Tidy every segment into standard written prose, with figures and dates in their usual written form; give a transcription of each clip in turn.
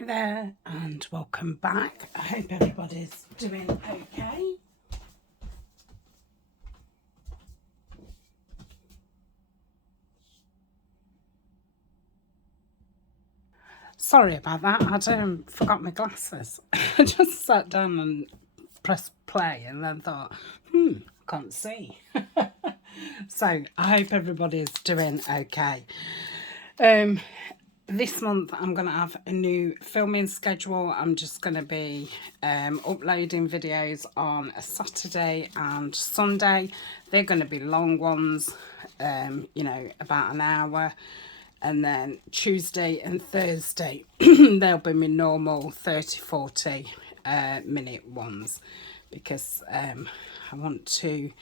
Hi there and welcome back. I hope everybody's doing okay. Sorry about that, I forgot my glasses. I just sat down and pressed play and then thought, can't see. So I hope everybody's doing okay. This month I'm going to have a new filming schedule. I'm just going to be uploading videos on a Saturday and Sunday. They're going to be long ones, you know, about an hour. And then Tuesday and Thursday, they'll be my normal 30-40 minute ones. Because I want to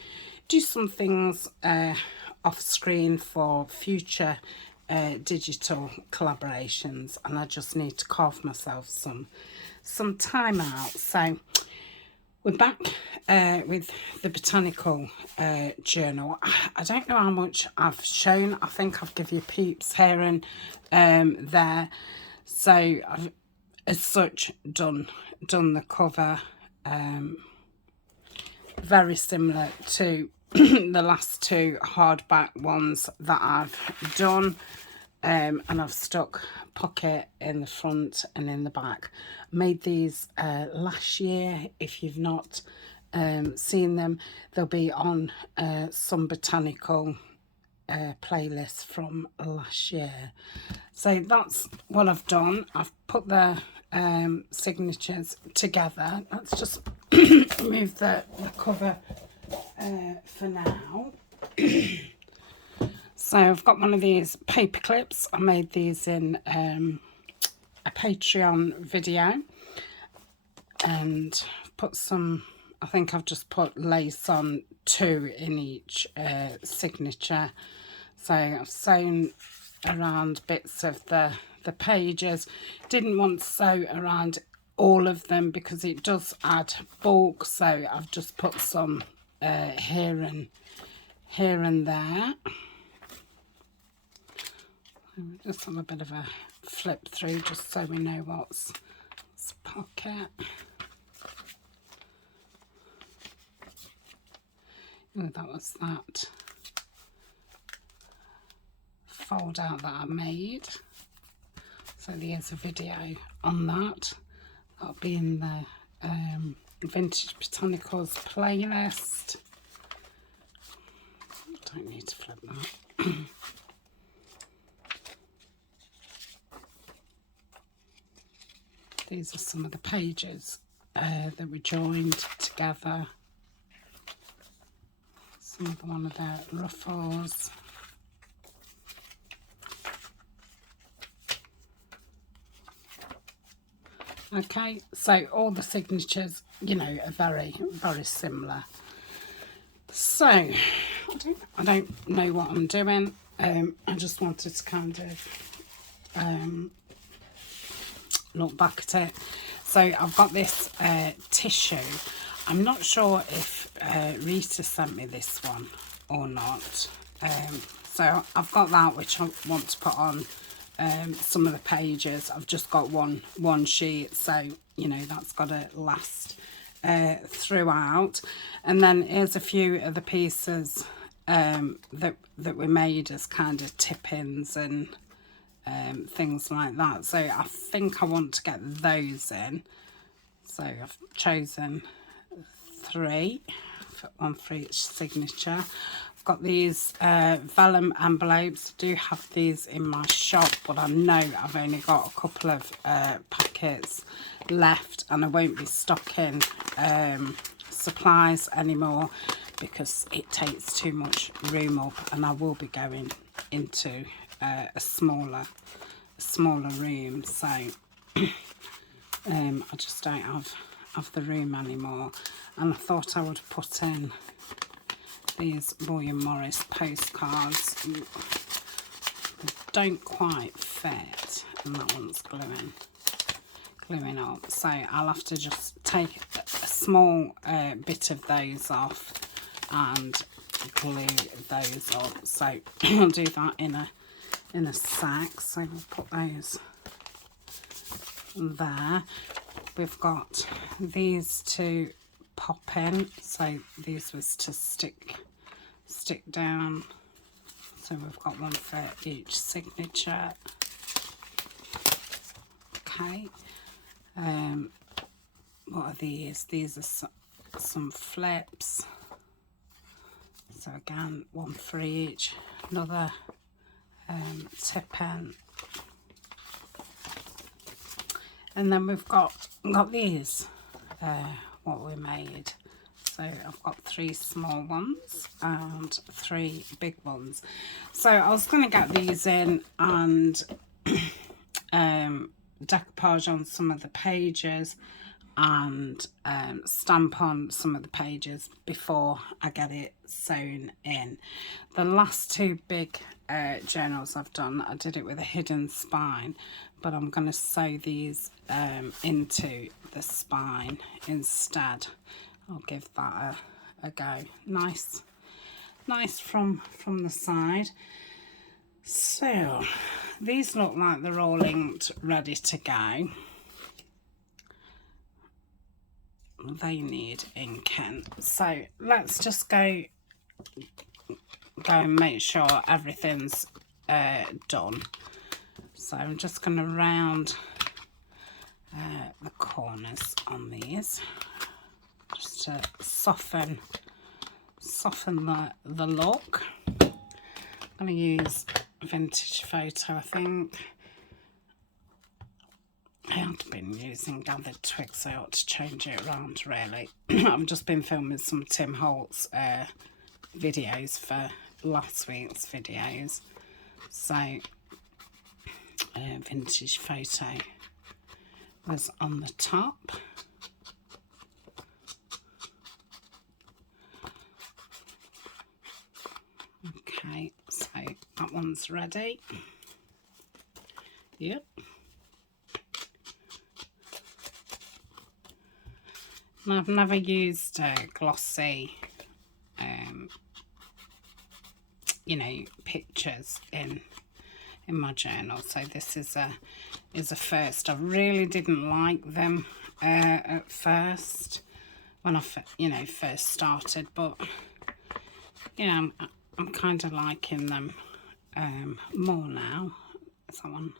do some things off screen for future digital collaborations, and I just need to carve myself some time out. So we're back with the botanical journal. I don't know how much I've shown. I think I've given you peeps here and there. So I've as such done the cover, very similar to the last two hardback ones that I've done, and I've stuck pocket in the front and in the back. Made these last year. If you've not seen them, they'll be on some botanical playlist from last year. So that's what I've done. I've put the signatures together. Let's just remove the cover for now. So I've got one of these paper clips. I made these in a Patreon video, and put some, I think I've just put lace on 2 in each signature. So I've sewn around bits of the pages. Didn't want to sew around all of them because it does add bulk, so I've just put some here and there. Just have a bit of a flip through just so we know what's pocket. Oh, that was that fold out that I made. So there's a video on that. That'll be in the Vintage Botanicals playlist. Don't need to flip that. These are some of the pages that were joined together. Some of one of the ruffles. Okay, so all the signatures, you know, are very, very similar. So I don't know what I'm doing. I just wanted to kind of look back at it. So I've got this tissue. I'm not sure if Rita sent me this one or not. So I've got that, which I want to put on some of the pages. I've just got one sheet, so you know that's got to last throughout. And then here's a few of the pieces that we made as kind of tip-ins and things like that. So I think I want to get those in. So I've chosen 3, one for each signature. I've got these vellum envelopes. I do have these in my shop, but I know I've only got a couple of packets left, and I won't be stocking supplies anymore because it takes too much room up, and I will be going into a smaller room. So I just don't have the room anymore, and I thought I would put in these William Morris postcards. They don't quite fit, and that one's gluing up, so I'll have to just take a small bit of those off and glue those up. So I'll do that in a sack. So we'll put those there. We've got these to pop in, so these was to stick down, so we've got one for each signature. Okay, what are these? These are some flips, so again one for each. Another Tippin, and then we've got these, what we made. So I've got 3 small ones and 3 big ones. So I was going to get these in and decoupage on some of the pages and stamp on some of the pages before I get it sewn in. The last 2 big journals I've done, I did it with a hidden spine, but I'm going to sew these into the spine instead. I'll give that a go. Nice from the side. So these look like they're all inked, ready to go. They need inking, so let's just go and make sure everything's done. So I'm just going to round the corners on these, just to soften the look. I'm going to use Vintage Photo, I think. I haven't been using Gathered Twigs, so I ought to change it around really. I've just been filming some Tim Holtz videos for last week's videos. So Vintage Photo was on the top. Okay, so that one's ready. Yep. And I've never used glossy, you know, pictures in my journal, so this is a first. I really didn't like them at first when I first started, but you know, I'm kind of liking them more now. Is that one?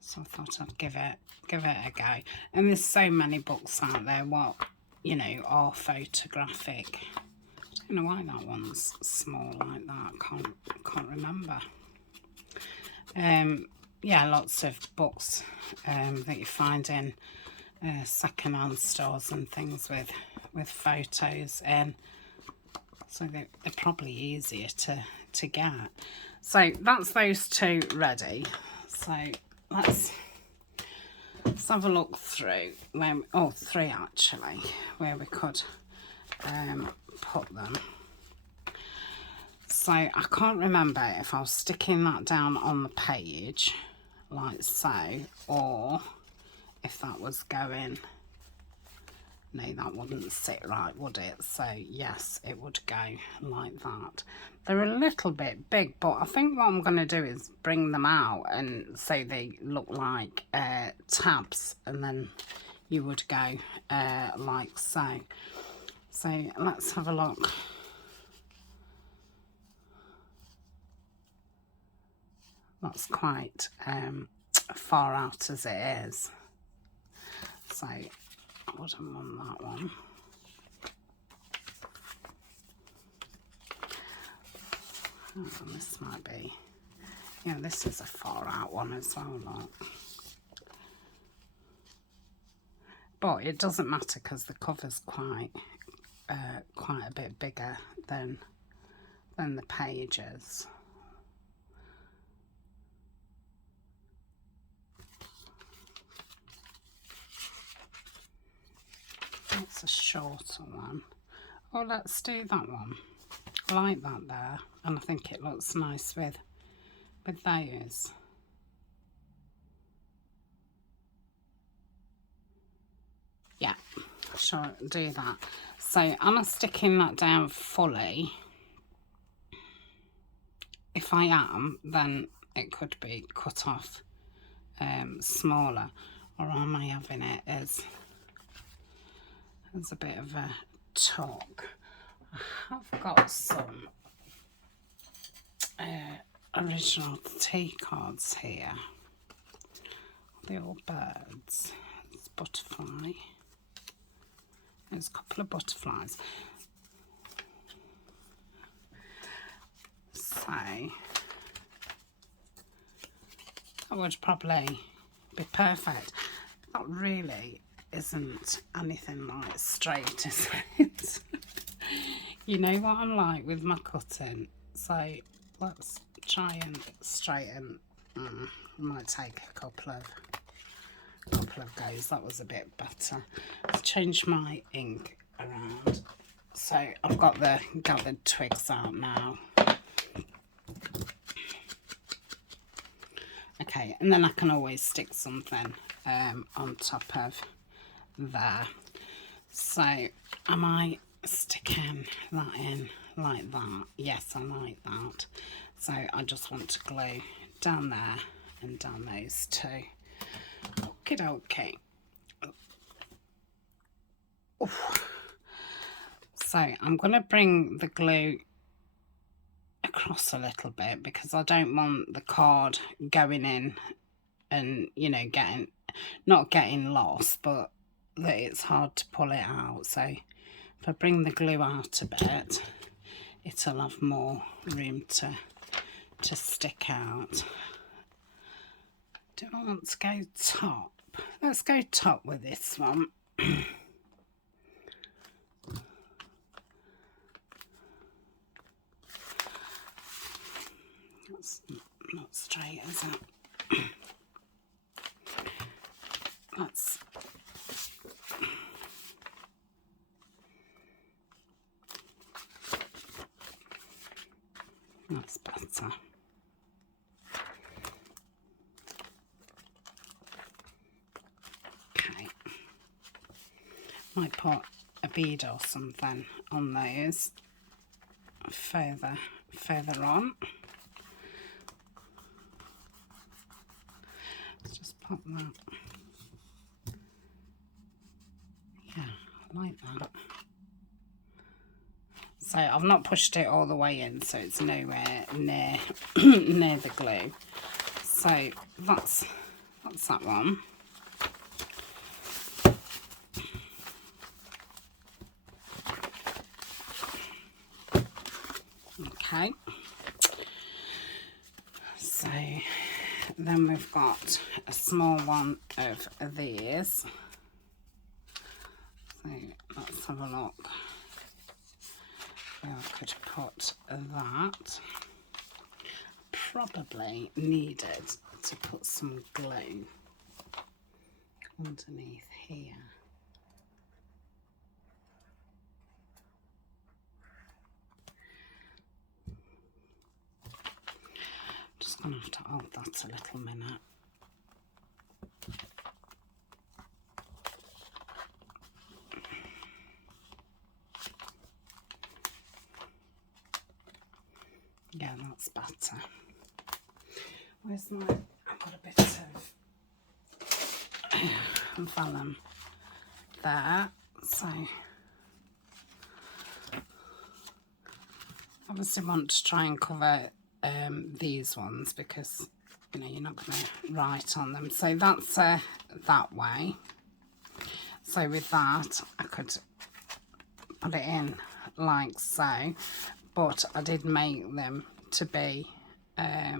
So I thought I'd give it a go. And there's so many books out there what, you know, are photographic. I don't know why that one's small like that. I can't remember. Yeah, lots of books that you find in second-hand stores and things with photos in. So they're probably easier to get. So that's those 2 ready. So let's have a look through where, 3 actually, where we could put them. So I can't remember if I was sticking that down on the page like so, or if that was going, no, that wouldn't sit right, would it? So yes, it would go like that. They're a little bit big, but I think what I'm going to do is bring them out and so they look like tabs, and then you would go like so. So let's have a look. That's quite far out as it is, so I wouldn't want that one. Oh, this might be, yeah, this is a far out one as well, look. But it doesn't matter because the cover's quite a bit bigger than the pages. That's a shorter one. Oh, let's do that one. I like that there, and I think it looks nice with those. Yeah, sure, do that. So am I sticking that down fully? If I am, then it could be cut off smaller, or am I having it as a bit of a tuck? I have got some original tea cards here. They're all birds. It's butterfly. There's a couple of butterflies. So that would probably be perfect. That really isn't anything like straight, is it? You know what I'm like with my cutting. So let's try and straighten. Might take a couple of goes. That was a bit better. Let's change my ink around. So I've got the gathered twigs out now. Okay, and then I can always stick something on top of there. So am I sticking that in like that? Yes, I like that. So I just want to glue down there and down those two. Okie dokie. So I'm going to bring the glue across a little bit because I don't want the card going in and, you know, not getting lost, but that it's hard to pull it out. So if I bring the glue out a bit, it'll have more room to stick out. Do I want to go top? Let's go top with this one. That's not straight, is it? That's better. Okay. Might put a bead or something on those further on. Let's just pop that. Yeah, I like that. So I've not pushed it all the way in, so it's nowhere near near the glue. So that's that one. Okay. So then we've got a small one of these. So let's have a look. Where I could put that. Probably needed to put some glue underneath here. Just gonna have to hold that a little minute. Yeah, that's better. Where's my... I've got a bit of vellum there. So obviously want to try and cover these ones because, you know, you're not going to write on them. So that's that way. So with that, I could put it in like so. But I did make them to be a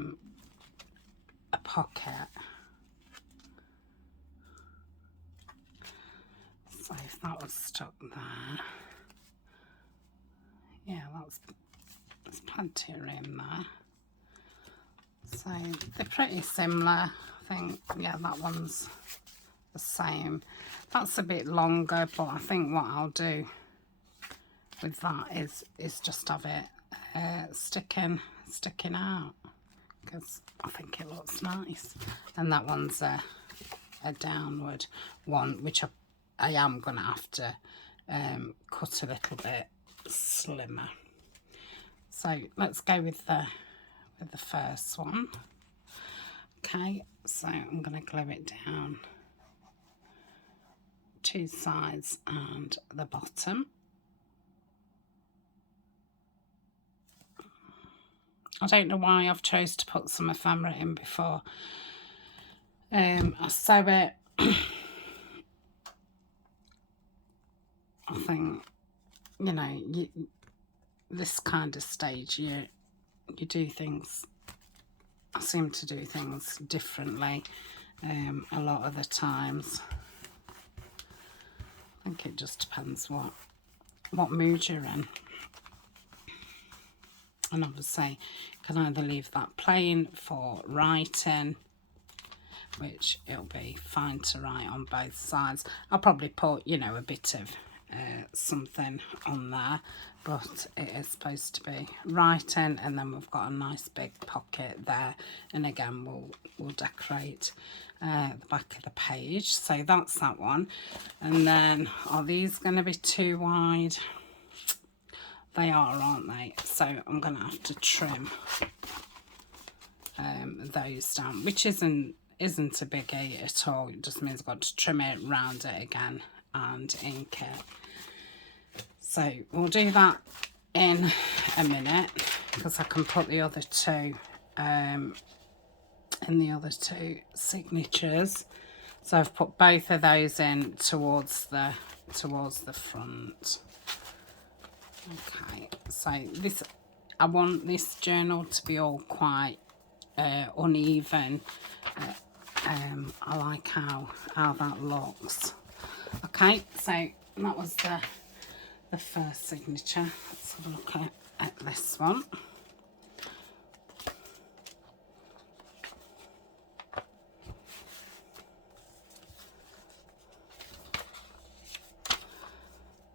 pocket. So if that was stuck there, yeah, there's plenty of room there. So they're pretty similar. I think, yeah, that one's the same. That's a bit longer, but I think what I'll do with that is just have it sticking out because I think it looks nice. And that one's a downward one, which I am going to have to cut a little bit slimmer. So let's go with the first one. Okay, so I'm going to glue it down 2 sides and the bottom. I don't know why I've chose to put some ephemera in before I sew it. I think, you know, this kind of stage, you do things, I seem to do things differently a lot of the times. I think it just depends what mood you're in. And obviously, you can either leave that plain for writing, which it'll be fine to write on both sides. I'll probably put, you know, a bit of something on there, but it is supposed to be writing, and then we've got a nice big pocket there, and again we'll decorate the back of the page. So that's that one. And then, are these going to be too wide? They are, aren't they? So I'm going to have to trim those down, which isn't a biggie at all. It just means I've got to trim it, round it again and ink it. So we'll do that in a minute, because I can put the other two in the other 2 signatures. So I've put both of those in towards the front. Okay, so this, I want this journal to be all quite uneven. I like how that looks. Okay, so that was the first signature. Let's have a look at this one.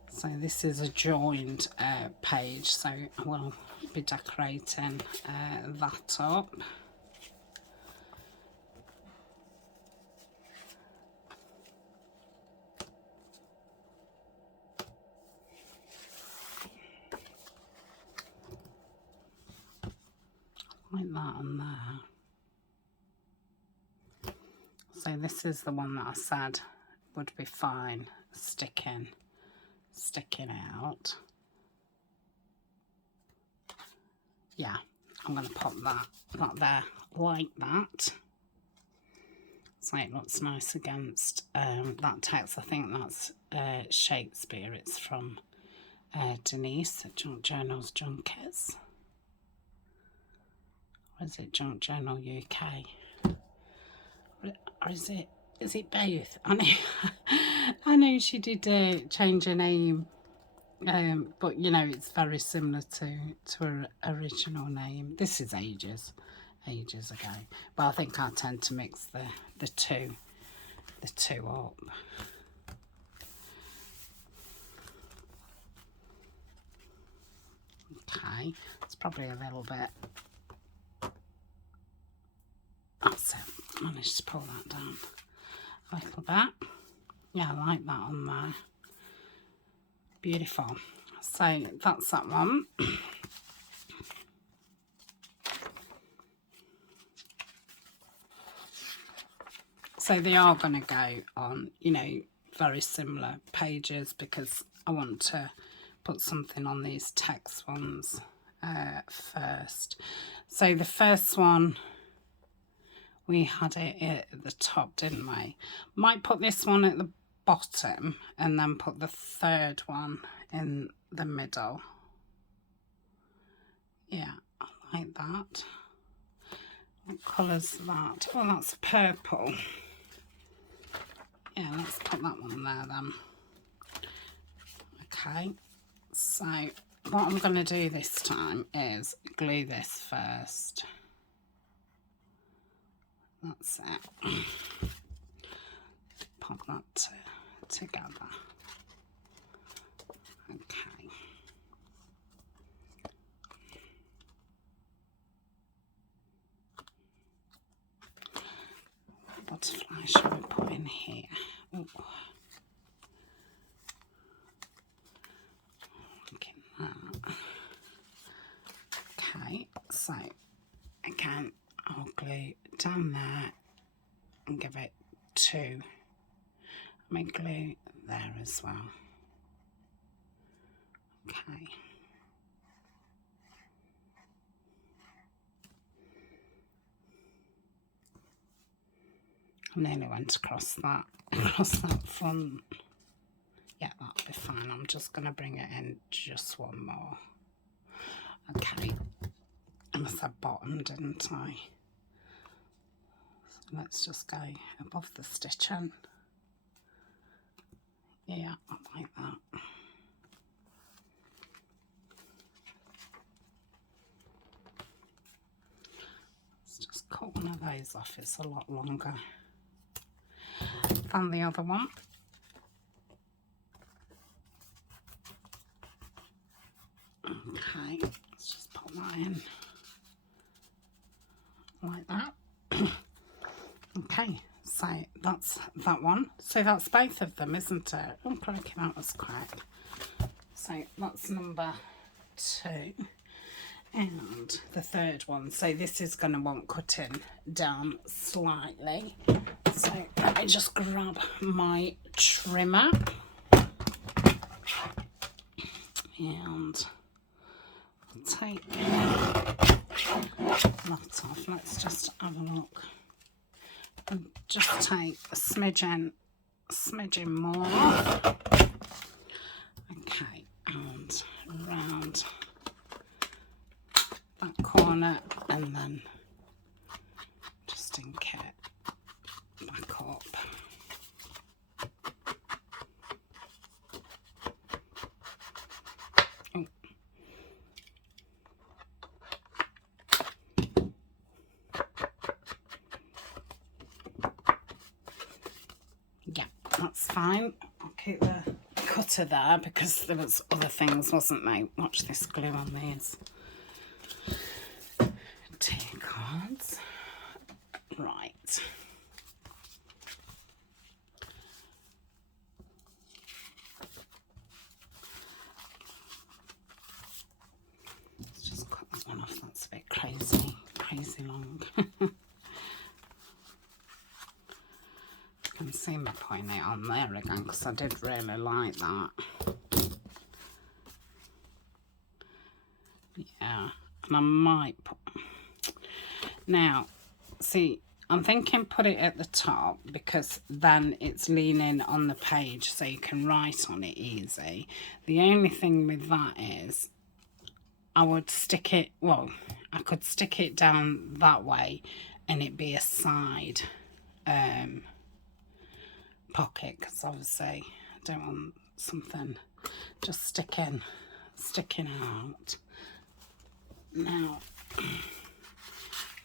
So this is a joined page, so I will be decorating that up. Like that on there. So this is the one that I said would be fine sticking out. Yeah, I'm going to pop that there like that, so it looks nice against that text. I think that's Shakespeare. It's from Denise at Junk Journals Junkies. Or is it Junk Journal UK? Or is it both? I know she did change her name, but you know, it's very similar to her original name. This is ages ago, but I think I tend to mix the two up. Okay, it's probably a little bit. That's it. Managed to pull that down a little bit. Yeah, I like that on there. Beautiful. So that's that one. So they are going to go on, you know, very similar pages, because I want to put something on these text ones first. So the first one, we had it at the top, didn't we? Might put this one at the bottom and then put the third one in the middle. Yeah, I like that. What colour's that? Oh, that's purple. Yeah, let's put that one there then. Okay, so what I'm going to do this time is glue this first. That's it. Pop that together. Okay. Butterfly shall we put in here? Ooh. Look at that. Okay, so again, I'll glue down there and give it 2. I may glue there as well. Okay. I nearly went across that front. Yeah, that'll be fine. I'm just going to bring it in just one more. Okay. I must have bottom, didn't I? So let's just go above the stitching. Yeah, I like that. Let's just cut one of those off. It's a lot longer than the other one. Okay, let's just put that in like that. Okay, so that's that one. So that's both of them, isn't it? Oh, crikey, that was quick. So that's number 2. And the third one. So this is going to want cutting down slightly. So let me just grab my trimmer. And take that off. Let's just have a look. And just take a smidgen more. Okay, and round that corner, and then just ink it back up. Oh. Yeah, that's fine. I'll keep the cutter there because there was other things, wasn't there? Watch this glue on these. Tea cards. Right. Let's just cut that one off. That's a bit crazy long. You can see me putting it on there again because I did really like that. Yeah, and I might put... Now, see, I'm thinking put it at the top because then it's leaning on the page so you can write on it easy. The only thing with that is I would stick it, well, I could stick it down that way and it'd be a side pocket because obviously I don't want something just sticking out. Now, it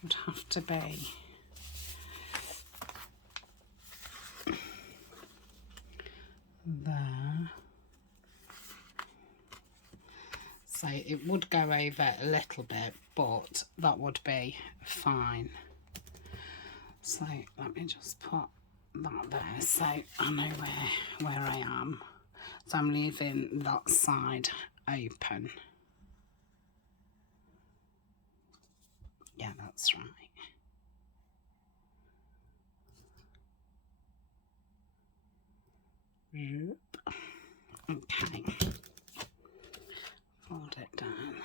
would have to be there. So it would go over a little bit, but that would be fine. So let me just put that there so I know where I am. So I'm leaving that side open. Yeah, that's right. Okay. Fold it down.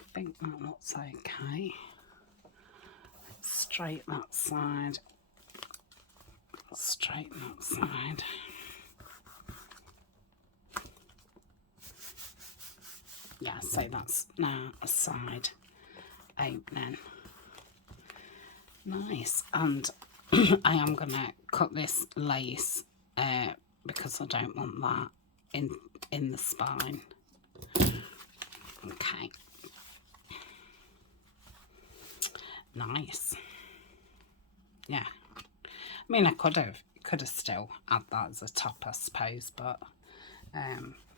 I think that looks okay. Straight that side. Straighten that side. Yeah, so that's now a side opening. Nice. And I am going to cut this lace because I don't want that in the spine. Okay. Nice. Yeah. I mean, I could have still had that as a top, I suppose, but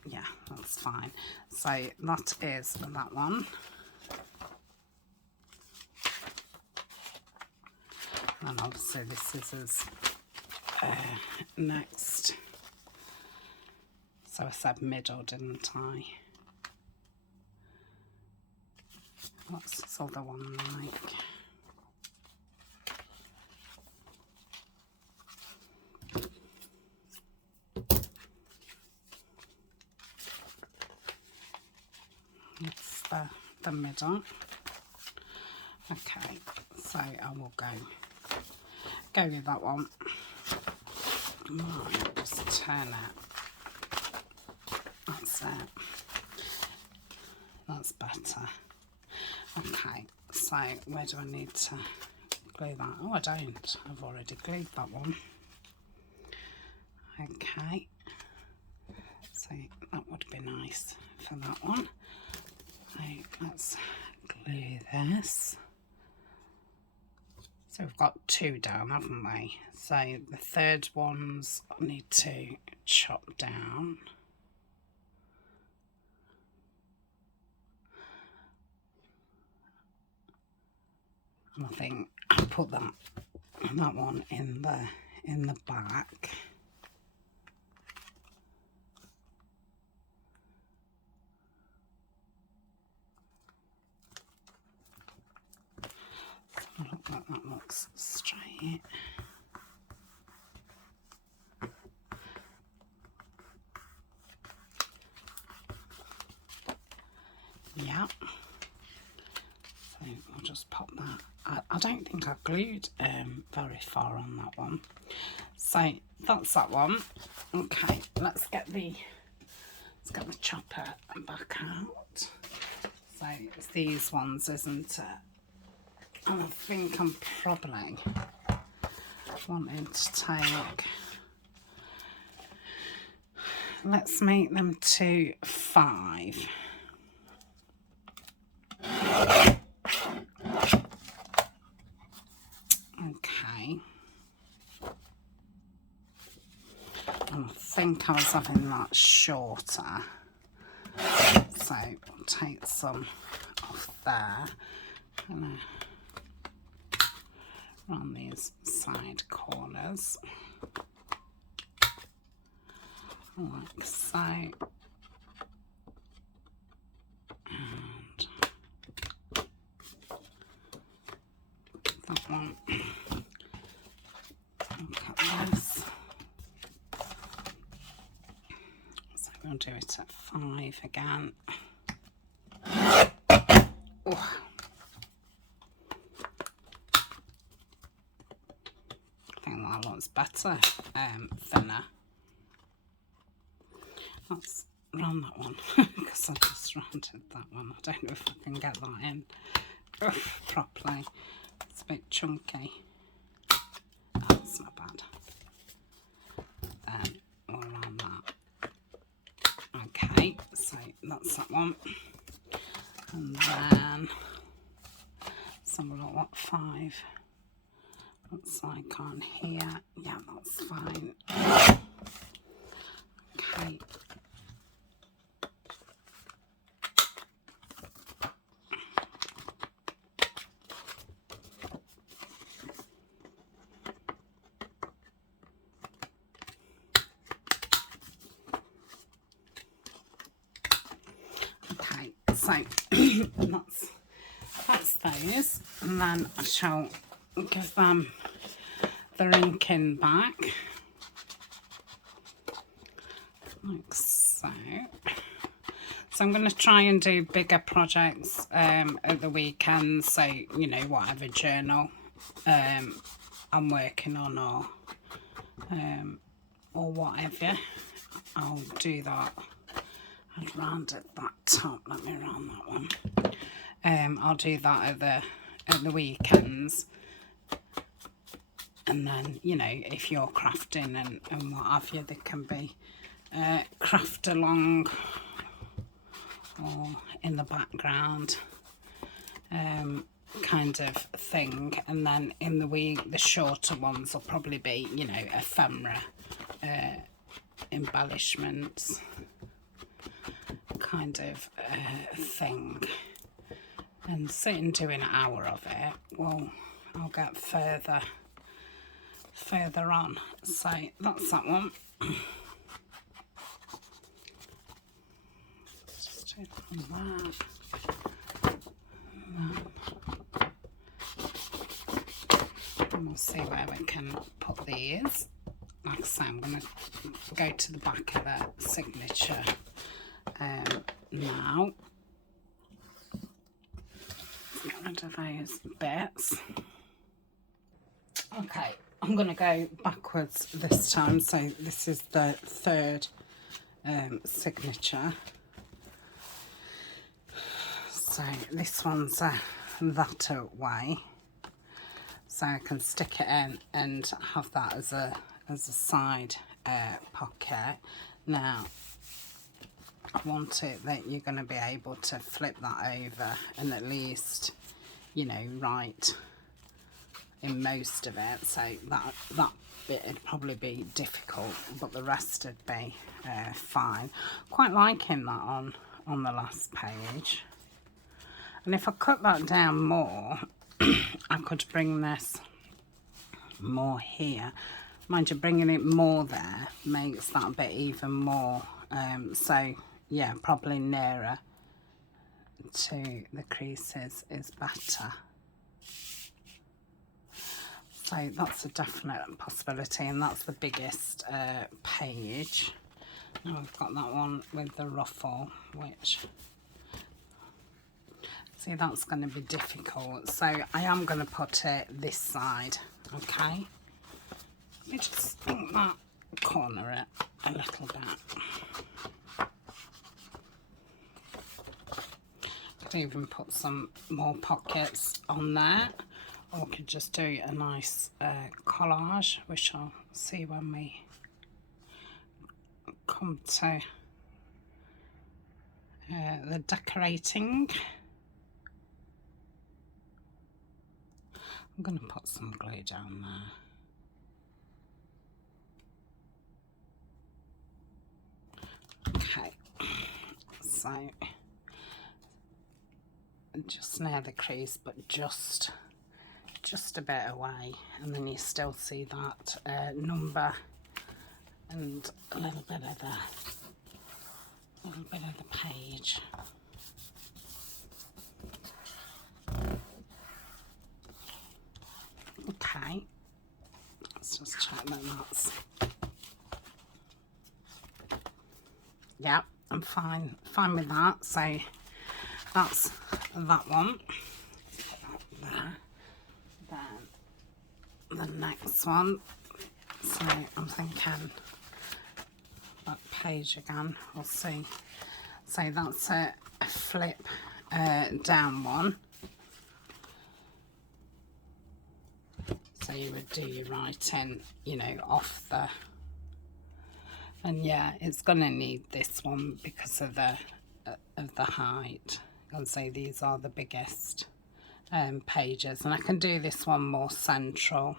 yeah, that's fine. So that is that one. And obviously the scissors next. So I said middle, didn't I? What's this other one like? It's the middle. Okay, so I will go with that one. Right, just turn it. That's it. That's better. Okay, so where do I need to glue that? Oh, I don't. I've already glued that one. Okay, so that would be nice for that one. So let's glue this. So we've got 2 down, haven't we? So the third ones I need to chop down. And I think I'll put that one in the back. Look like that looks straight. Yeah. So I'll just pop that. I don't think I glued very far on that one. So that's that one. Okay, let's get the chopper back out. So it's these ones, isn't it? And I think I'm probably wanting to take, let's make them to 5. Okay. And I think I was having that shorter. So I'll take some off there. And around these side corners, like so, and that one. Look at this. So we'll do it at 5 again. Oh. That looks better, thinner. Let's round that one because I just rounded that one. I don't know if I can get that in properly. It's a bit chunky. Oh, that's not bad. Then we'll round that. Okay, so that's that one. And then some look what 5. Looks like on here. Yeah, that's fine. Okay. Okay, so that's those, and then I shall give them their inking back, like so. So I'm going to try and do bigger projects at the weekend, so you know, whatever journal I'm working on or whatever, I'll do that. I've rounded that top, let me round that one. I'll do that at the weekends. And then, you know, if you're crafting and what have you, there can be craft along or in the background kind of thing. And then in the week, the shorter ones will probably be, you know, ephemera embellishments kind of thing. And sitting doing an hour of it, well, I'll get further on. So that's that one. do that on that. And we'll see where we can put these. Like I say, I'm going to go to the back of the signature now. Get rid of those bits. Okay, I'm going to go backwards this time. So this is the third signature. So this one's that way. So I can stick it in and have that as a side pocket. Now I want it that you're going to be able to flip that over and at least, you know, write in most of it. So that bit would probably be difficult, but the rest would be fine. Quite liking that on the last page. And if I cut that down more, I could bring this more here. Mind you, bringing it more there makes that bit even more. So yeah, probably nearer to the creases is better. So that's a definite possibility, and that's the biggest page. Now we've got that one with the ruffle, which, see, that's going to be difficult. So I am going to put it this side, okay? Let me just think that corner it a little bit. Could even put some more pockets on there, or could just do a nice collage, which I'll see when we come to the decorating. I'm going to put some glue down there. Okay, so just near the crease, but just a bit away, and then you still see that number and a little bit of the page. Okay, let's just check that that's, yeah, I'm fine with that. So that's that one. There. Then the next one. So I'm thinking that page again. We'll see. So that's a flip down one. So you would do your writing, you know, off the, and yeah, it's going to need this one because of the height. I'll say these are the biggest pages, and I can do this one more central.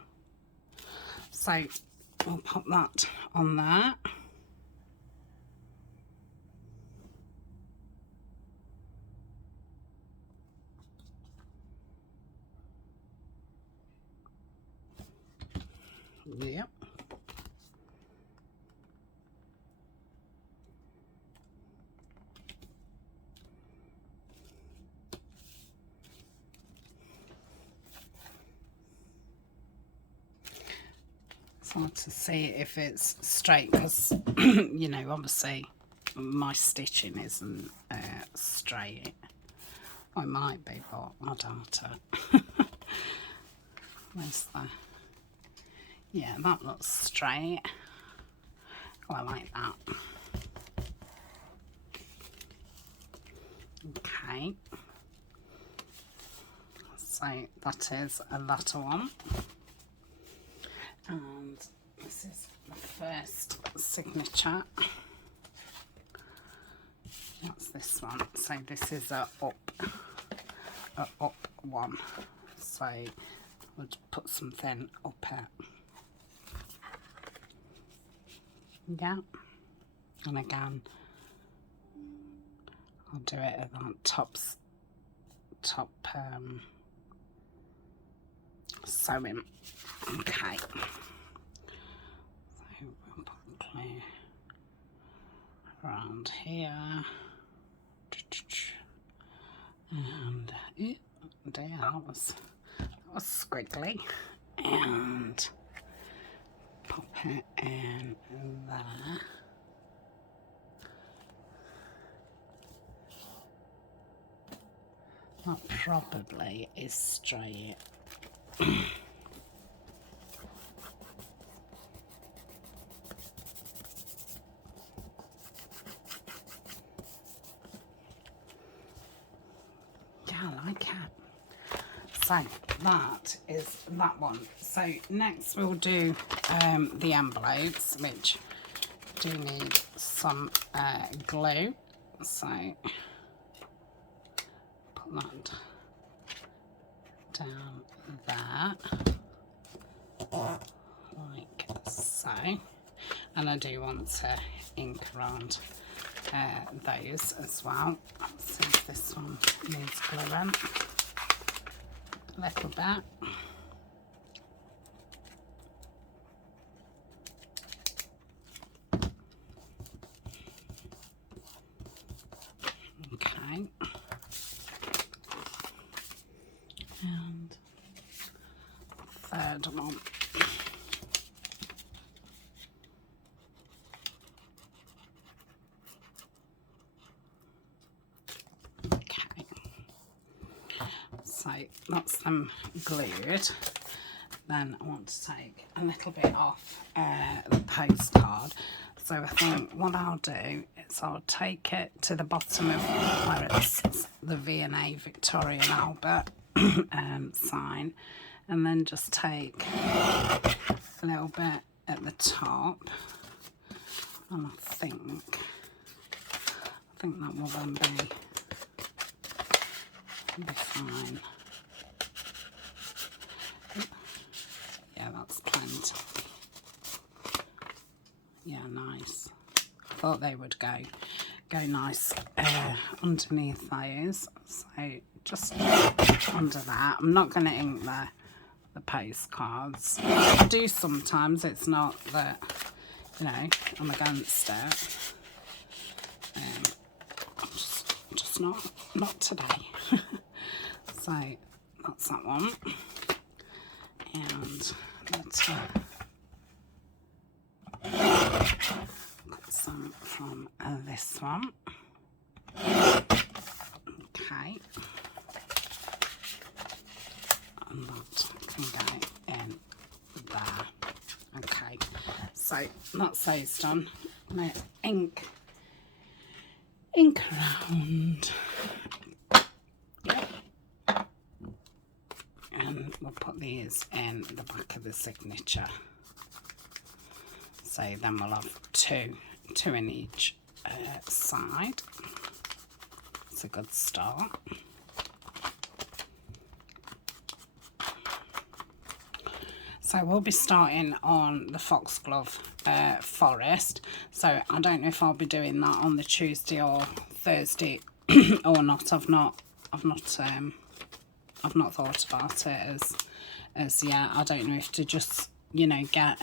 So we'll pop that on there. Yep. So to see if it's straight, because you know, obviously my stitching isn't straight. Well, it might be, but I doubt it. Where's the, yeah, that looks straight. Oh, I like that. Okay, so that is a latter one, and this is the first signature. That's this one. So this is a up one. So we'll put something up it. Yeah, and again I'll do it at that top sewing. Okay, so we'll put glue around here. And dear, that was squiggly. And pop it in there. That probably is straight. Yeah, I like it. So that is that one. So next we'll do the envelopes, which do need some glue. So put that down there, like so. And I do want to ink around those as well. Let's see if this one needs gluing a little bit. Okay. And third one. Okay. So that's them glued. Then I want to take a little bit off the postcard. So I think what I'll do is I'll take it to the bottom of where it's the V&A Victoria and Albert sign, and then just take a little bit at the top, and I think that will then be fine. Yeah, that's plenty. Yeah, nice. I thought they would go nice underneath those. So just under that. I'm not going to ink the postcards. I do sometimes. It's not that, you know, I'm against it. Just not today. So that's that one. And let's got some from this one. Okay. And that can go in there. Okay. So that's those done. Now ink around. Yep. And we'll put these in the back of the signature. So then we'll have two in each side. It's a good start. So we'll be starting on the foxglove forest. So I don't know if I'll be doing that on the Tuesday or Thursday or not. I've not thought about it as yet. I don't know if to just, you know, get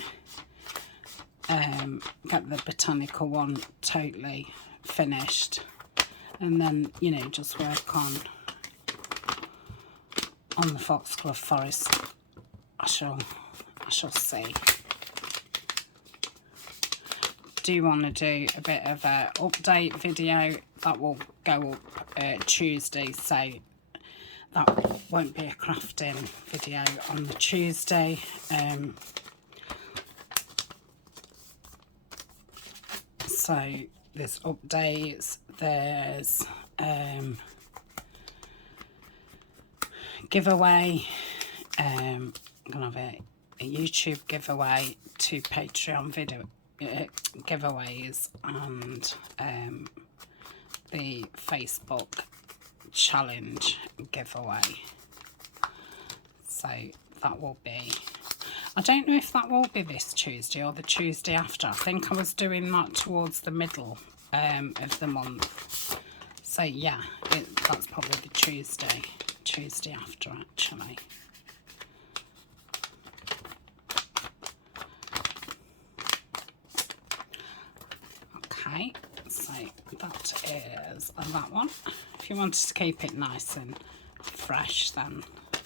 the botanical one totally finished, and then, you know, just work on the foxglove forest. I shall see. Do want to do a bit of a update video that will go up Tuesday, so that won't be a crafting video on the Tuesday. So there's updates, there's giveaway. I'm gonna have a YouTube giveaway, 2 Patreon video giveaways, and the Facebook challenge giveaway. So that will be, I don't know if that will be this Tuesday or the Tuesday after. I think I was doing that towards the middle of the month. So yeah, that's probably the Tuesday after, actually. Okay, So that is that one. If you wanted to keep it nice and fresh, then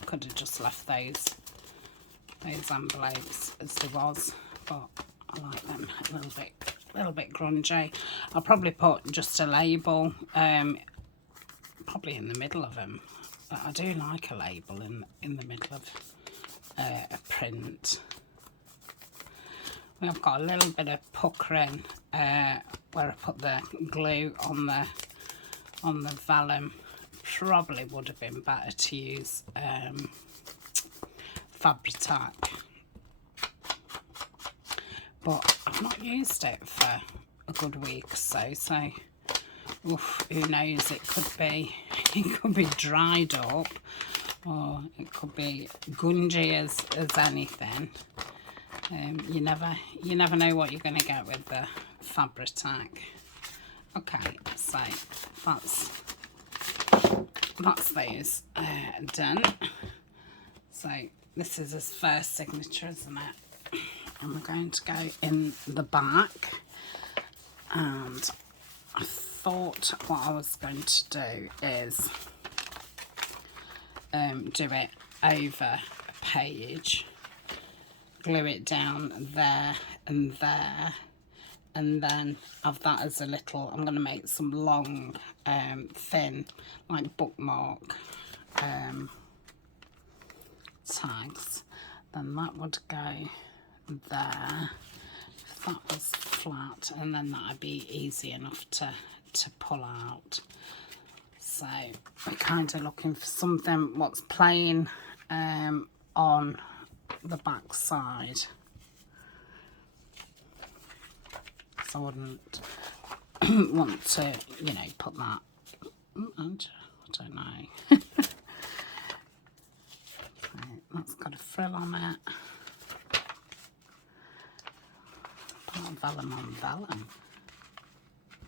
could have just left those envelopes as they was, but I like them a little bit grungy. I'll probably put just a label probably in the middle of them. I do like a label in the middle of a print. I've got a little bit of puckering where I put the glue on the vellum. Probably would have been better to use Fabri-Tac, but I've not used it for a good week or so. So oof, who knows? It could be dried up, or it could be gungy as anything. You never know what you're going to get with the Fabri-Tac. Okay, so that's those done. So this is his first signature, isn't it? And we're going to go in the back. And I thought what I was going to do is do it over a page, glue it down there, and then have that as a little, I'm going to make some long thin like bookmark tags. Then that would go there if that was flat, and then that would be easy enough to pull out. So we're kind of looking for something what's plain on the back side, so I wouldn't want to, you know, put that, I don't know. That's got a frill on it. Vellum on vellum,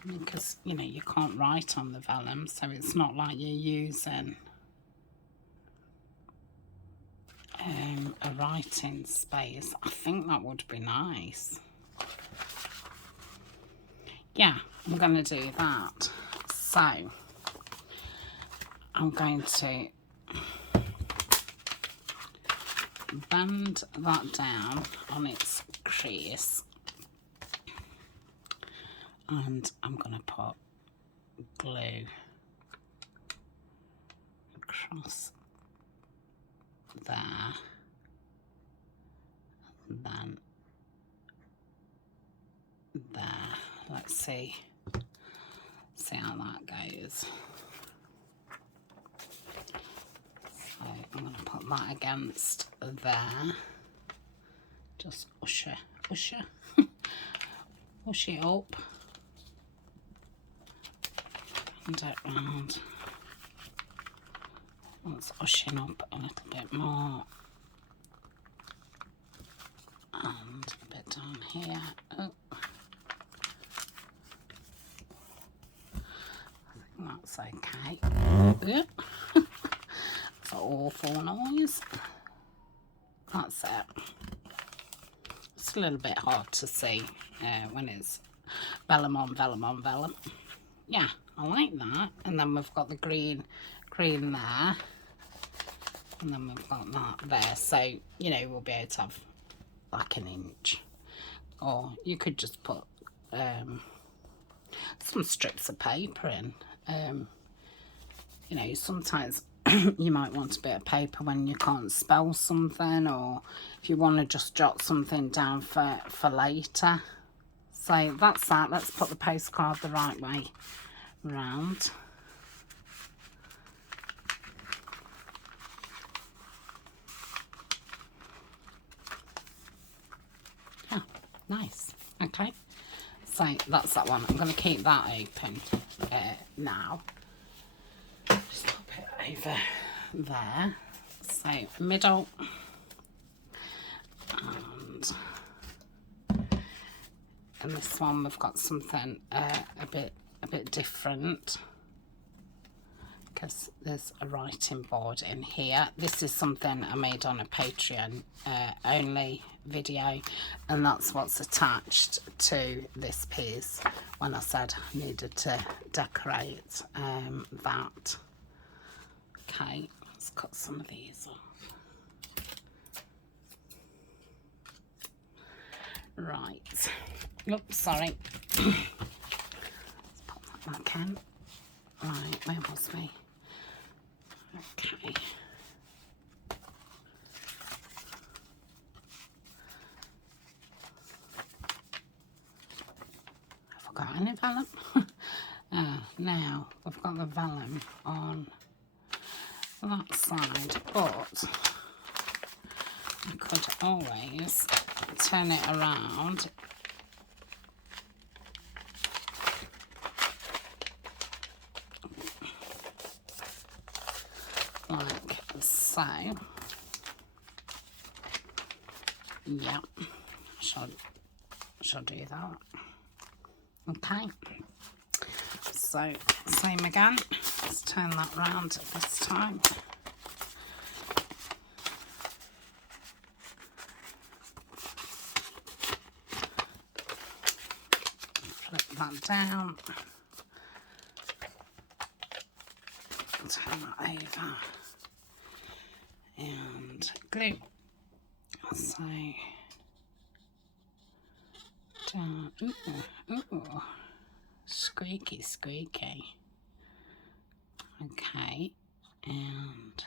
because you know you can't write on the vellum, so it's not like you're using a writing space. I think that would be nice. Yeah, I'm going to do that. So I'm going to bend that down on its crease, and I'm going to put glue across there, and then there. Let's see how that goes. So I'm going to put that against there, just usher push it up and it round. That's ushing up a little bit more, and a bit down here. Oh. That's okay. It's an awful noise. That's it. It's a little bit hard to see when it's vellum on vellum on vellum. Yeah, I like that. And then we've got the green there, and then we've got that there. So you know we'll be able to have like an inch, or you could just put some strips of paper in. You know, sometimes you might want a bit of paper when you can't spell something, or if you want to just jot something down for later. So that's that. Let's put the postcard the right way round. Oh, nice. Okay. So that's that one. I'm going to keep that open now. Just pop it over there. So middle, and this one we've got something a bit different, because there's a writing board in here. This is something I made on a Patreon only video, and that's what's attached to this piece when I said I needed to decorate that. Okay, let's cut some of these off. Right, oops, sorry. Let's pop that back in. Right, where was we? Okay. Have I got any vellum? Now we've got the vellum on that side, but I could always turn it around like so. Yeah, shall do that. Okay, so same again, let's turn that round this time. Flip that down, turn that over and glue. So down, ooh, squeaky, squeaky. Okay, and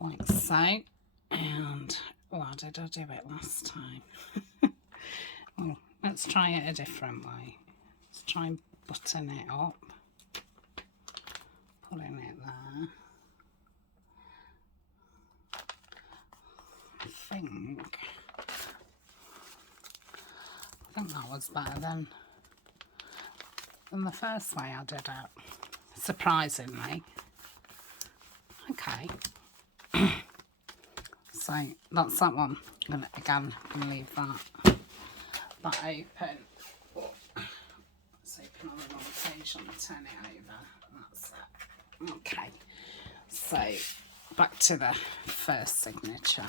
like so, and how did I do it last time? Well, let's try it a different way. Let's try and button it up, putting it there. I think that was better than the first way I did it, surprisingly. Okay, so that's that one. I'm gonna leave that open. Let's open on the wrong page and turn it over. That's it. Okay, so back to the first signature.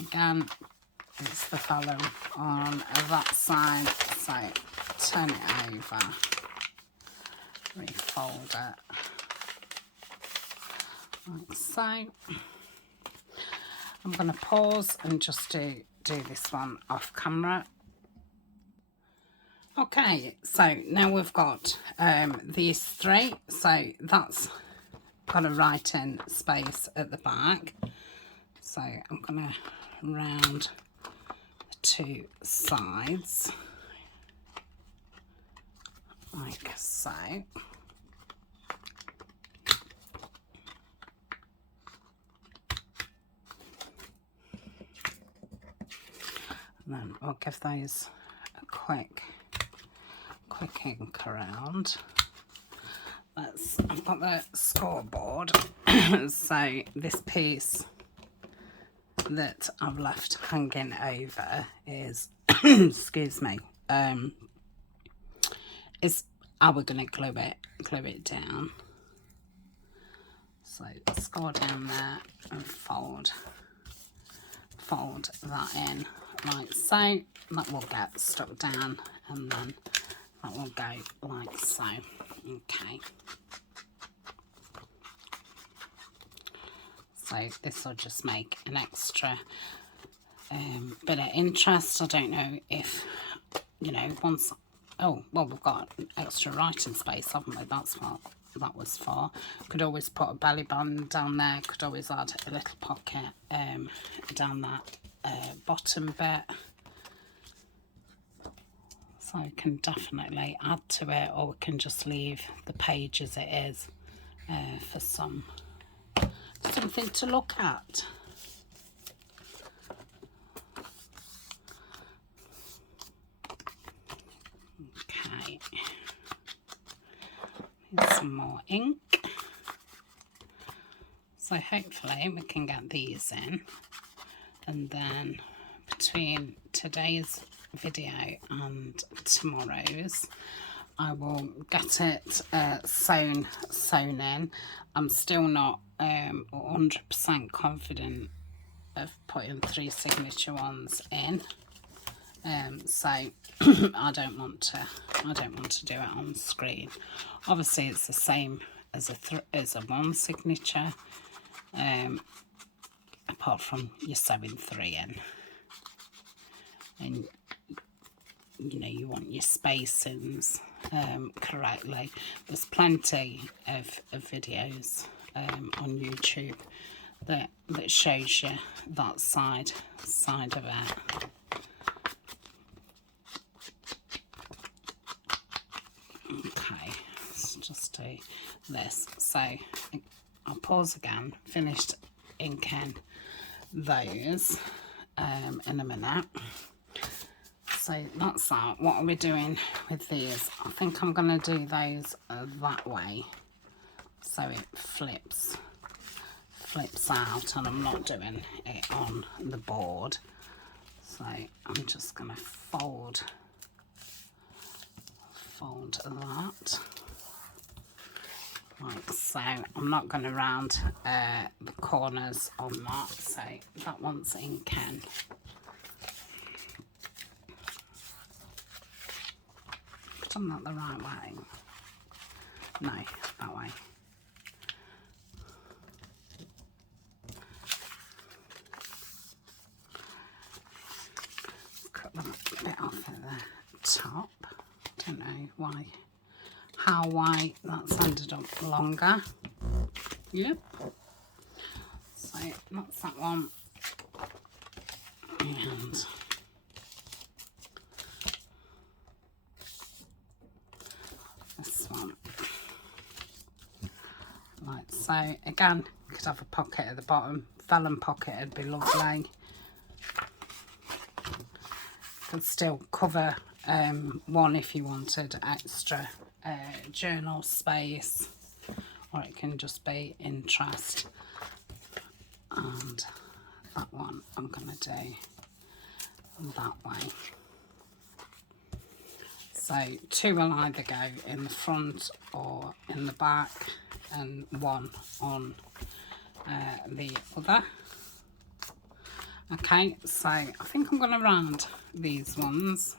Again, it's the vellum on that side, so turn it over, refold it, like so. I'm going to pause and just do this one off camera. Okay, so now we've got these three, so that's got a writing space at the back. So I'm going to round the two sides like so. And then we'll give those a quick ink around. I've got the scoreboard. So this piece that I've left hanging over is excuse me, is how we're going to glue it down. So score down there and fold that in like so. That will get stuck down, and then that will go like so. Okay, so this will just make an extra bit of interest. I don't know if, you know, once, oh well, we've got extra writing space, haven't we? That's what that was for. Could always put a belly band down there, could always add a little pocket down that bottom bit. So we can definitely add to it, or we can just leave the page as it is for something to look at. Okay, here's some more ink. So hopefully we can get these in, and then between today's video and tomorrow's, I will get it sewn in. I'm still not 100% confident of putting 3 signature ones in, so I don't want to do it on screen. Obviously it's the same as a 1 signature, apart from you're sewing 3 in, and you know you want your spacings correctly. There's plenty of videos on YouTube that shows you that side of it. Okay, let's just do this. So I'll pause again, finished inking those in a minute. So that's that. What are we doing with these? I think I'm going to do those that way, so it flips out, and I'm not doing it on the board. So I'm just going to fold that like so. I'm not going to round the corners on that, so that one's inking. I'm not the right way. No, that way. Cut that bit off at the top. Don't know why that's ended up longer. Yep. So that's that one. And this one, like so. Again, you could have a pocket at the bottom, vellum pocket would be lovely. Could still cover one if you wanted extra journal space, or it can just be interest. And that one I'm going to do that way. So 2 will either go in the front or in the back, and 1 on the other. Okay, so I think I'm going to round these ones.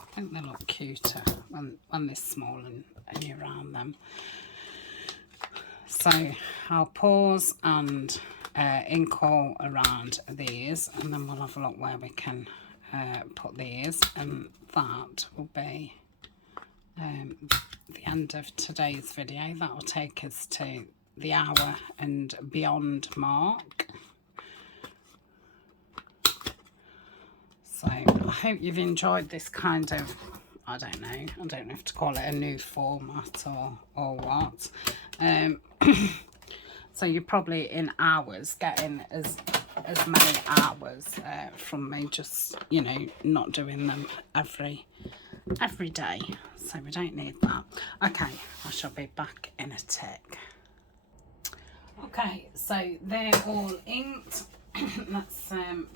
I think they look cuter when they're small and you round them. So I'll pause and ink all around these, and then we'll have a look where we can put these, and that will be the end of today's video. That will take us to the hour and beyond mark. So I hope you've enjoyed this kind of, I don't know if to call it a new format or what. So you're probably in hours getting as many hours from me, just, you know, not doing them every day, so we don't need that. Okay, I shall be back in a tick. Okay, so they're all inked. Let's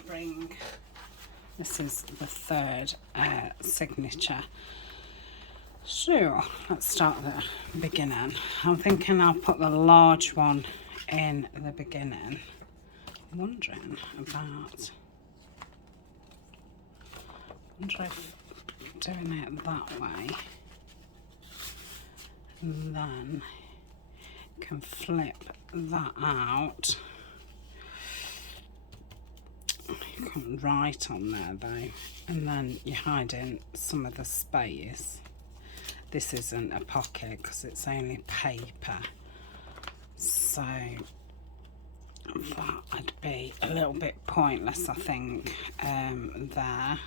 bring, this is the 3rd signature. So let's start at the beginning. I'm thinking I'll put the large one in the beginning. I'm wondering about, if doing it that way, and then you can flip that out. You can't write on there though, and then you're hiding some of the space. This isn't a pocket because it's only paper, so that would be a little bit pointless, I think, there.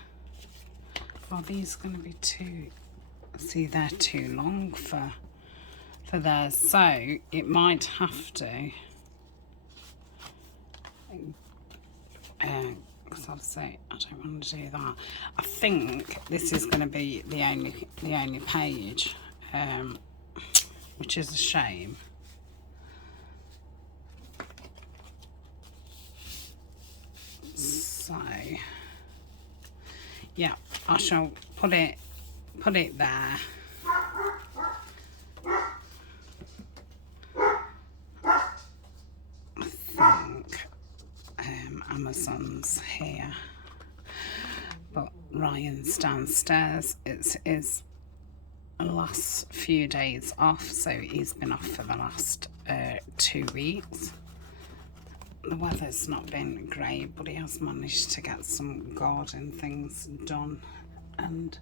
Are these going to be too, see, they're too long for theirs, so it might have to, because obviously I don't want to do that. I think this is going to be the only page, which is a shame. So yeah, I shall put it there. I think Amazon's here, but Ryan's downstairs. It's his last few days off, so he's been off for the last 2 weeks. The weather's not been great, but he has managed to get some garden things done, and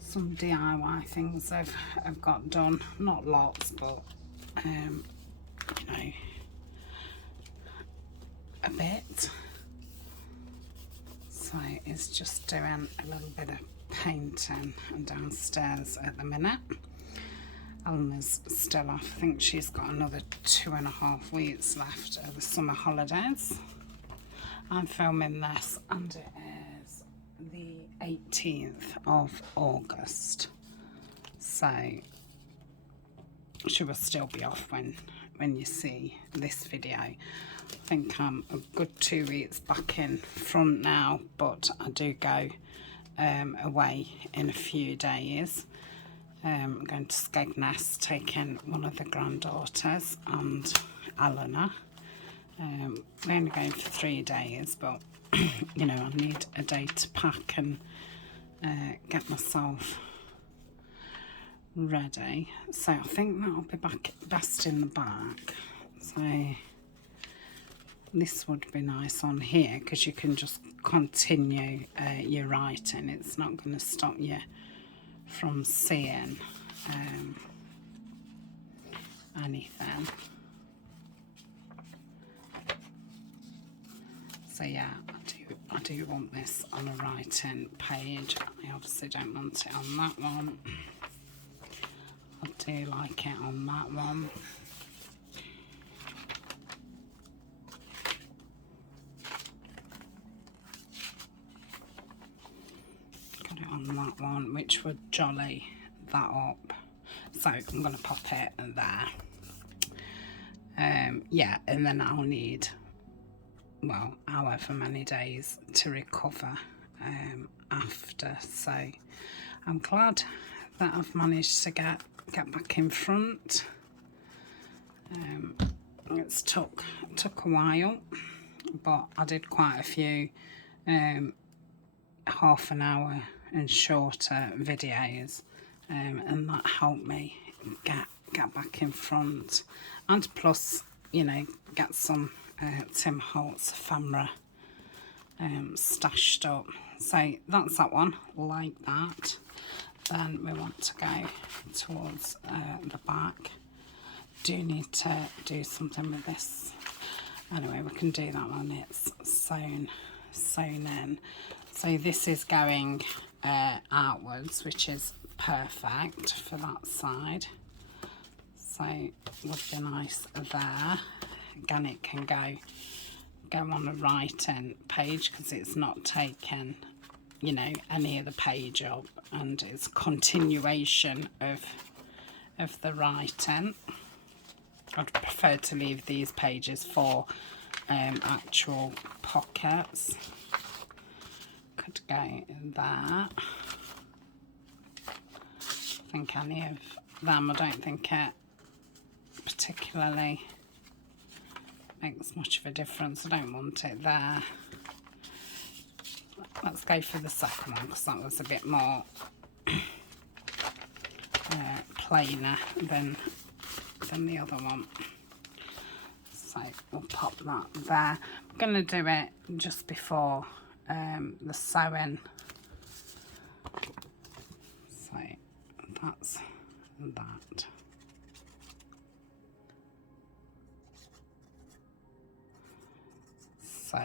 some DIY things I've got done. Not lots, but you know, a bit. So it's just doing a little bit of painting downstairs at the minute. Alma's still off. I think she's got another 2.5 weeks left of the summer holidays. I'm filming this and it is the 18th of August. So she will still be off when you see this video. I think I'm a good 2 weeks back in front now, but I do go away in a few days. I'm going to Skegness, taking one of the granddaughters and Eleanor. We're only going for 3 days, but you know, I need a day to pack and get myself ready. So I think that'll be back best in the back. So this would be nice on here because you can just continue your writing. It's not going to stop you from seeing anything. So yeah, I do want this on a writing page. I obviously don't want it on that one. I do like it on that one. Got it on that one, which would jolly that up. So I'm going to pop it there. Yeah, and then I'll need, well, however many days to recover after. So I'm glad that I've managed to get back in front. It's took a while, but I did quite a few half an hour and shorter videos, and that helped me get back in front, and plus, you know, get some Tim Holtz ephemera stashed up. So that's that one, like that. Then we want to go towards the back. Do need to do something with this. Anyway, we can do that when it's sewn in. So this is going outwards, which is perfect for that side. So would be nice there. Again, it can go on a writing page because it's not taken, you know, any of the page up, and it's continuation of the writing. I'd prefer to leave these pages for actual pockets. Could go there. I think any of them, I don't think it particularly makes much of a difference. I don't want it there. Let's go for the second one because that was a bit more plainer than the other one. So we'll pop that there. I'm going to do it just before the sewing. So that's that. So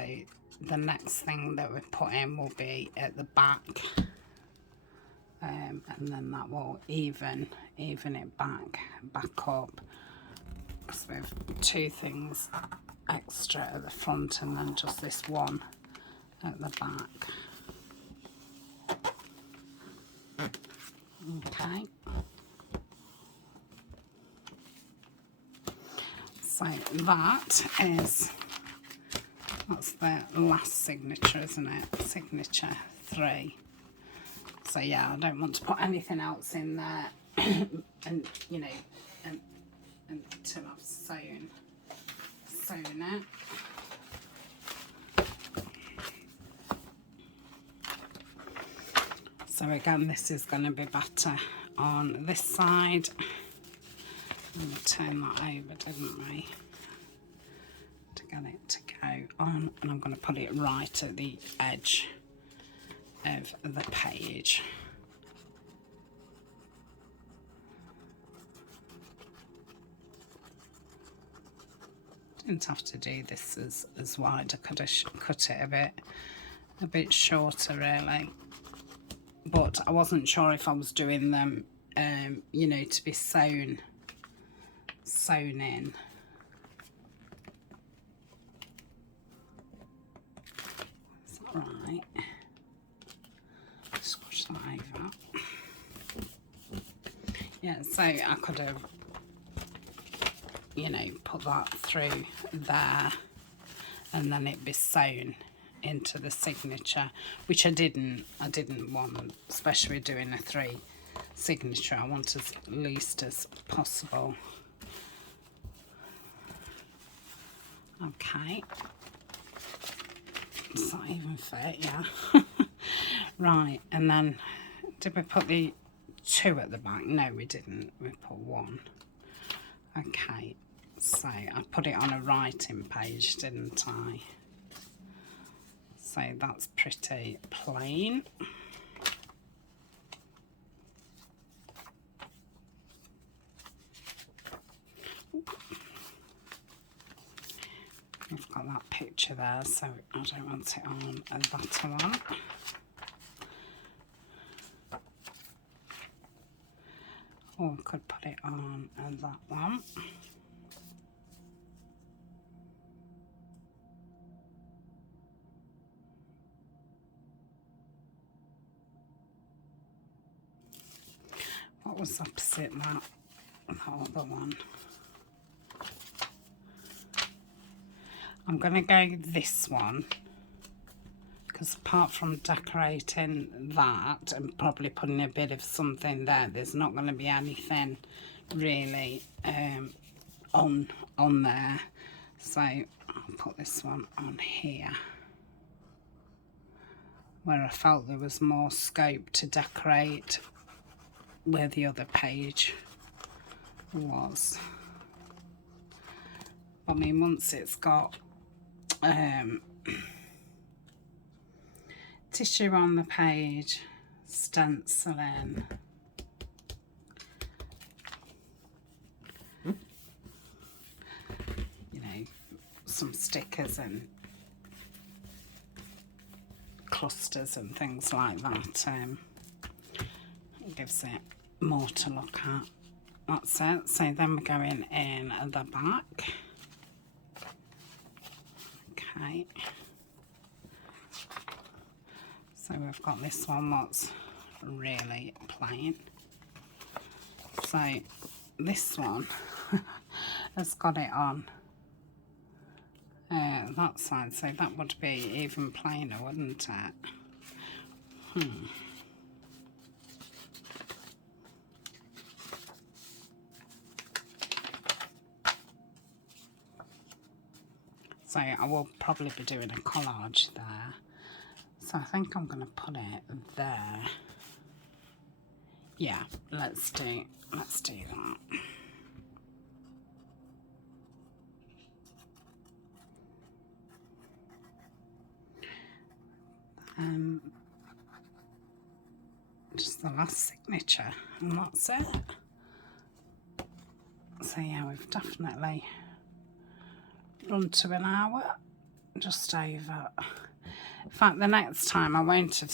the next thing that we put in will be at the back, and then that will even it back up, because we have 2 things extra at the front and then just this one at the back. Okay, so that is That's the last signature, isn't it? Signature 3. So yeah, I don't want to put anything else in there, and you know, until I've sewn it. So again, this is going to be better on this side. I'm going to turn that over, didn't we, to get it to go on, and I'm going to put it right at the edge of the page. Didn't have to do this as wide. I could have cut it a bit shorter really, but I wasn't sure if I was doing them you know, to be sewn in. Is that right? Squash that over. Yeah, so I could have, you know, put that through there and then it'd be sewn into the signature, which I didn't want, especially doing a 3 signature. I want as least as possible. Okay, does that even fit? Yeah. Right, and then did we put the 2 at the back? No, we didn't. We put 1. Okay, so I put it on a writing page, didn't I? So that's pretty plain. We've got that picture there, so I don't want it on that one. Or we could put it on that one. What was opposite that? The other one. I'm going to go this one, because apart from decorating that and probably putting a bit of something there, there's not going to be anything really on there. So I'll put this one on here, where I felt there was more scope to decorate where the other page was. I mean, once it's got tissue on the page, stenciling, you know, some stickers and clusters and things like that, it gives it more to look at. That's it. So then we're going in at the back. Okay, so we've got this one that's really plain. So this one has got it on that side, so that would be even plainer, wouldn't it? So I will probably be doing a collage there. So I think I'm going to put it there. Yeah, let's do that. Just the last signature, and that's it. So yeah, we've definitely run to an hour, just over. In fact, the next time I won't have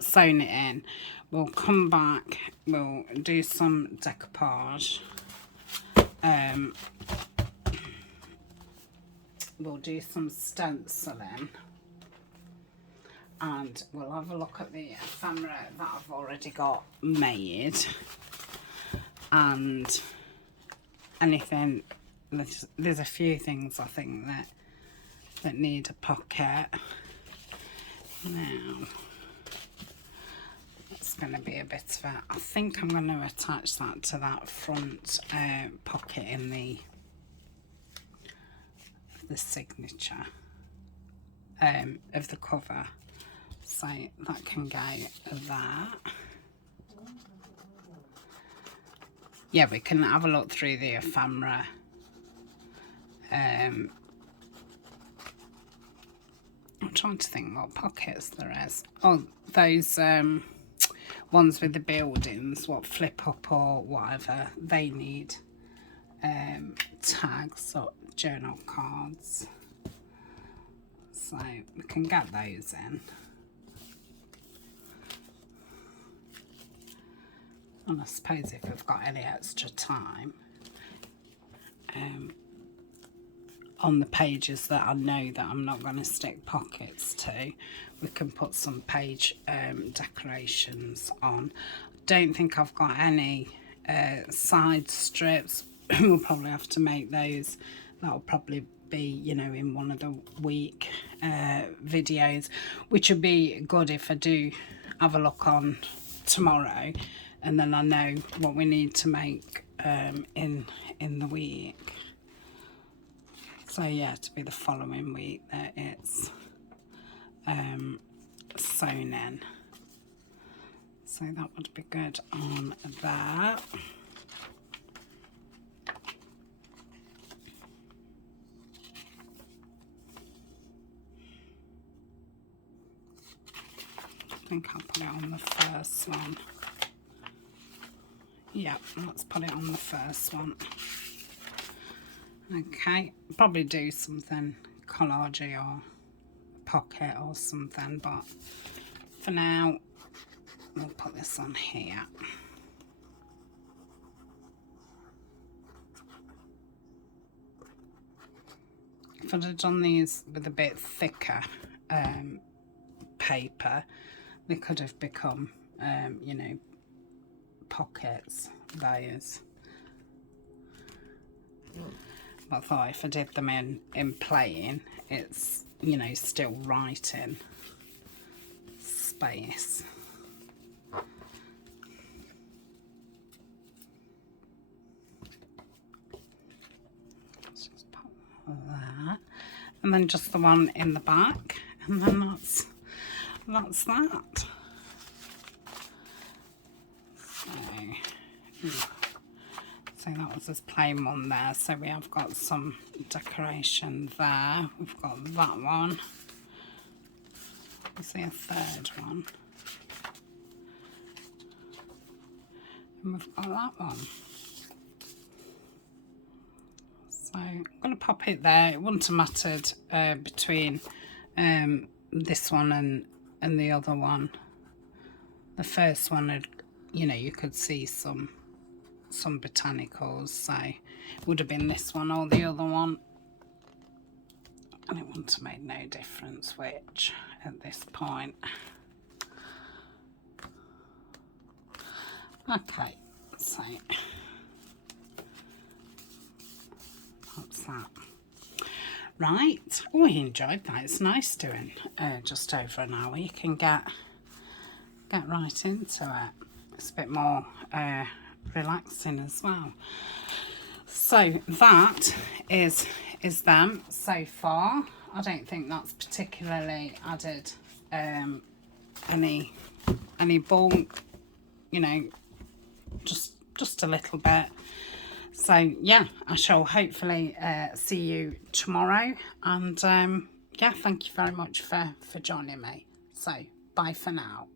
sewn it in. We'll come back, we'll do some decoupage, we'll do some stenciling, and we'll have a look at the ephemera that I've already got made, and anything. There's a few things I think that that need a pocket. Now, it's going to be a bit of a, I think I'm going to attach that to that front pocket in the signature of the cover. So that can go there. Yeah, we can have a look through the ephemera. I'm trying to think what pockets there is. Oh, those ones with the buildings, what flip up or whatever, they need tags or journal cards. So we can get those in. And I suppose if we've got any extra time, on the pages that I know that I'm not going to stick pockets to, we can put some page decorations on. Don't think I've got any side strips. We'll probably have to make those. That'll probably be, you know, in one of the week videos, which would be good if I do have a look on tomorrow, and then I know what we need to make in the week. So yeah, to be the following week that it's sewn in. So that would be good on that. I think I'll put it on the first one. Yeah, let's put it on the first one. Okay, probably do something collagey or pocket or something, but for now we'll put this on here. If I'd have done these with a bit thicker paper, they could have become you know, pockets, those. I thought if I did them in plain, it's, you know, still right in space. Let's just put that, and then just the one in the back, and then that's that. So that was this plain one there. So we have got some decoration there. We've got that one. Is there a third one? And we've got that one. So I'm going to pop it there. It wouldn't have mattered between this one and the other one. The first one had, you know, you could see some botanicals, so it would have been this one or the other one, and it wouldn't have made no difference which at this point. Okay, so that's that. Right, oh, I enjoyed that. It's nice doing just over an hour. You can get right into it. It's a bit more relaxing as well. So that is them so far. I don't think that's particularly added any bulk, you know, just a little bit. So yeah, I shall hopefully see you tomorrow, and yeah, thank you very much for joining me. So bye for now.